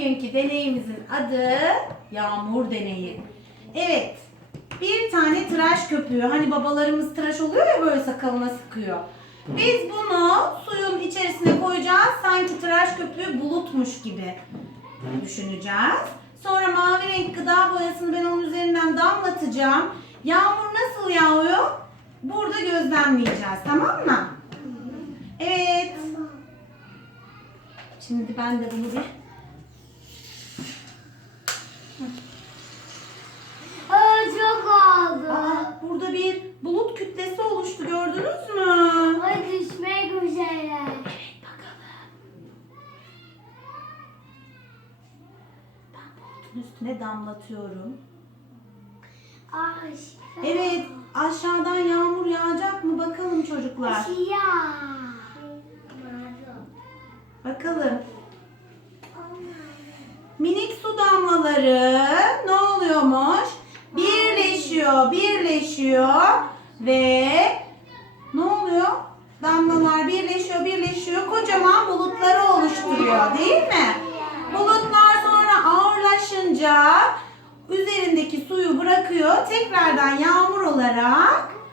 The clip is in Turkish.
Bugünkü deneyimizin adı yağmur deneyi. Evet, bir tane tıraş köpüğü. Hani babalarımız tıraş oluyor ya, böyle sakalına sıkıyor. Biz bunu suyun içerisine koyacağız. Sanki tıraş köpüğü bulutmuş gibi düşüneceğiz. Sonra mavi renk gıda boyasını ben onun üzerinden damlatacağım. Yağmur nasıl yağıyor? Burada gözlemleyeceğiz, tamam mı? Evet. Şimdi ben de bunu bir... Çok oldu. Burada bir bulut kütlesi oluştu, gördünüz mü? Ay düşmek üzere. Evet, bakalım. Ben bulutun üstüne damlatıyorum. Ay. Evet, aşağıdan yağmur yağacak mı bakalım çocuklar? Siyah. Bakalım. Minik su damlaları ne oluyormuş? Birleşiyor ve ne oluyor? Damlalar birleşiyor, kocaman bulutları oluşturuyor, değil mi? Bulutlar sonra ağırlaşınca üzerindeki suyu bırakıyor, tekrardan yağmur olarak